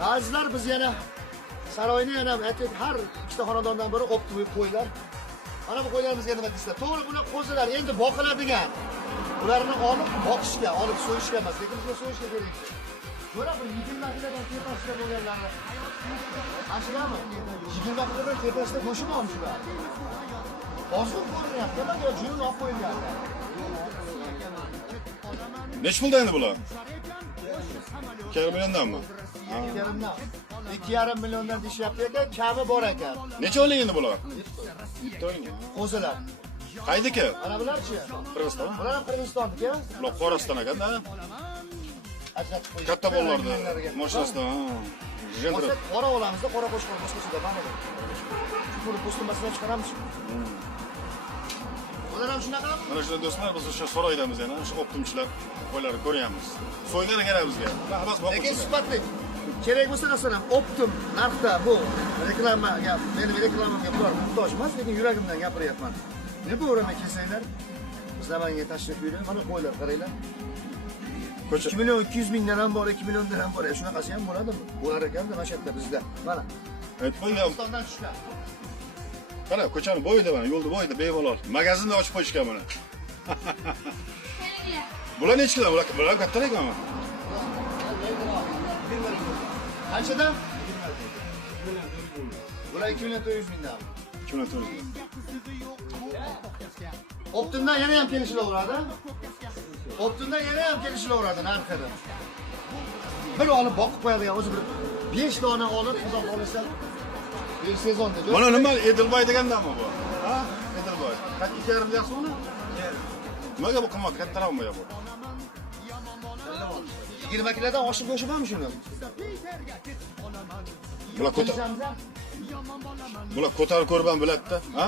Azizlar, biz yana saroyni yana aytib, har ikkita xonadondan biri optimum qo'ylar. Mana bu qo'ylarimizga nima deysizlar? To'g'ri, bular qo'zilar endi boqiladigan. Ularni olib boqishga, olib so'yishga emas, lekin bizga so'yishga kerak. Ko'ra bu 20 kilodan tepasida bo'lganlarni. Ashulami? 20 kilodan tepasida qo'shib shular. Ozg'in ko'rinyapti, yo juyun olib qo'yilgan. Nech pulda endi bular? 2,5 milliondanmi? 2,5 milliondan deyishyapti ekan, kami bor ekan. Necha oylik endi bular? Bitta oylik. Qo'zilar. Qaydiki? Mana bularchi? Qirg'iziston. Bular ham Qirg'iztonniki. Bular Qoraston ekan-da. Ajratib qo'yish. Katta bolalarda mashinasidan. Hozir qora olamizda, qora qo'shqor boshqacha mana bu. Buni postumbasidan chiqaramiz. Ular ham shunaqami? Mana shu do'stlar, biz o'sha saroydamiz yana, o'sha optimchilar qo'ylarni ko'ryapmiz. So'ylar kerak bizga. Bahbas boquvchilar. Lekin sifatli. Kerak bo'lsa masalan, optim narxda bu reklama gap, meni reklamamga bular muhtoj emas, lekin yuragimdan gapiryapman. Ne bu o'rama kelsanglar, biz Namanganga tashrif buyuring, mana qo'ylar qaranglar. 2 million 200 mingdan ham bor, 2 milliondan ham bor. Shunaqasi ham bo'ladimi? Bo'lar ekan-da mana shu yerda bizda. Mana. Aytmang, O'zbekistondan tushgan. qara, ko'chani bo'yida mana, yo'lni bo'yida bemalol. Magazinni ochib qo'yishgan mana. Bular necha kilo? Bular katta ekanmi? Qanchadan? Bular 2 million 400 mingdan. 2 million 400 ming. Optimdan yana ham kelishilaveradi. Optimdan yana ham kelishilaveradi narxida. Bir olib boqib qo'yadigan o'zi bir 5 dona olib, xudo xolasa bir sezonda. Mana nima Edilboy degandanmi bu? Ha? Edilboy. Qancha 2,5 yaxshimi? Nimaga bu qimmat? Kattaroqmi bu? 20 kilodan oshib qo'shib ham shuni. Bular ko'tarib ko'rib ham biladi-da, ha?